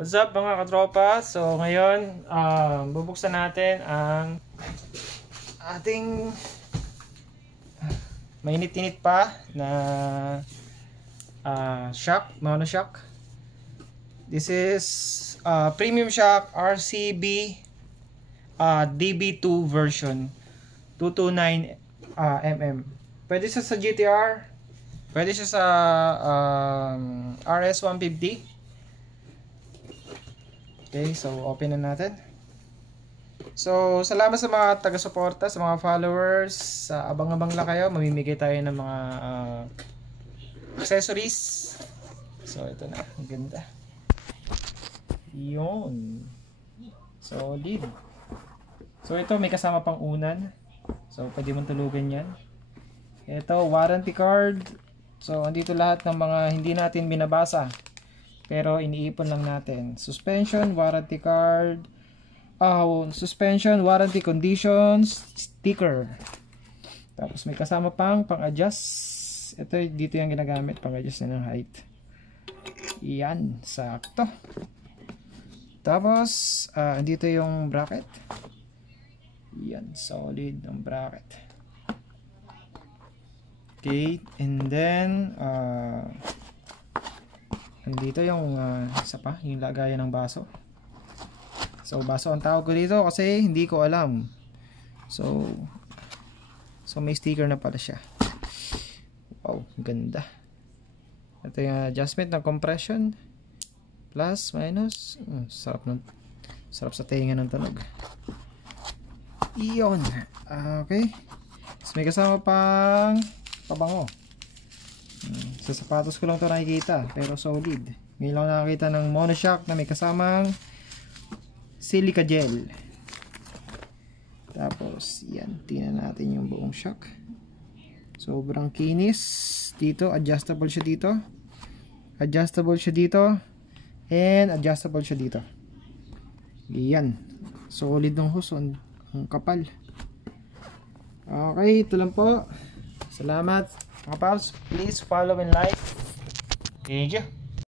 What's up mga katropa? So ngayon, bubuksan natin ang ating mainit-init pa na shock, monoshock. This is Premium Shock RCB DB2 version 229 mm. Pwede siya sa GTR, pwede siya sa RS150. Okay, so open na natin. So, salamat sa mga taga-suporta, sa mga followers. Abang-abang lang kayo. Mamimigay tayo ng mga accessories. So, ito na. Ang ganda. Yun. Solid. So, ito may kasama pang unan. So, pwede mong tulugan yan. Ito, warranty card. So, andito lahat ng mga hindi natin binabasa. Pero iniipon lang natin. Suspension, warranty card, suspension, warranty conditions, sticker. Tapos may kasama pang-adjust. Ito dito yung ginagamit, pang-adjust na ng height. Yan, sakto. Tapos dito yung bracket. Yan, solid ang bracket. Okay, and then dito yung isa pa, yung lagayan ng baso. So baso ang tawag ko dito kasi hindi ko alam. So may sticker na pala siya. Wow, ganda. Ito yung adjustment ng compression, plus, minus. Sarap sa tenga ng tunog. Iyon. Okay, so may kasama pang pabango. Sa sapatos ko lang ito nakikita, pero solid. Ngayon lang nakakita ng monoshock na may kasamang silica gel. Tapos yan, tingnan natin yung buong shock. Sobrang kinis. Dito, adjustable siya dito, adjustable siya dito, and adjustable siya dito. Yan, solid ng hose, ang kapal. Okay, ito lang po. Salamat mga pals, please follow and like. Thank you.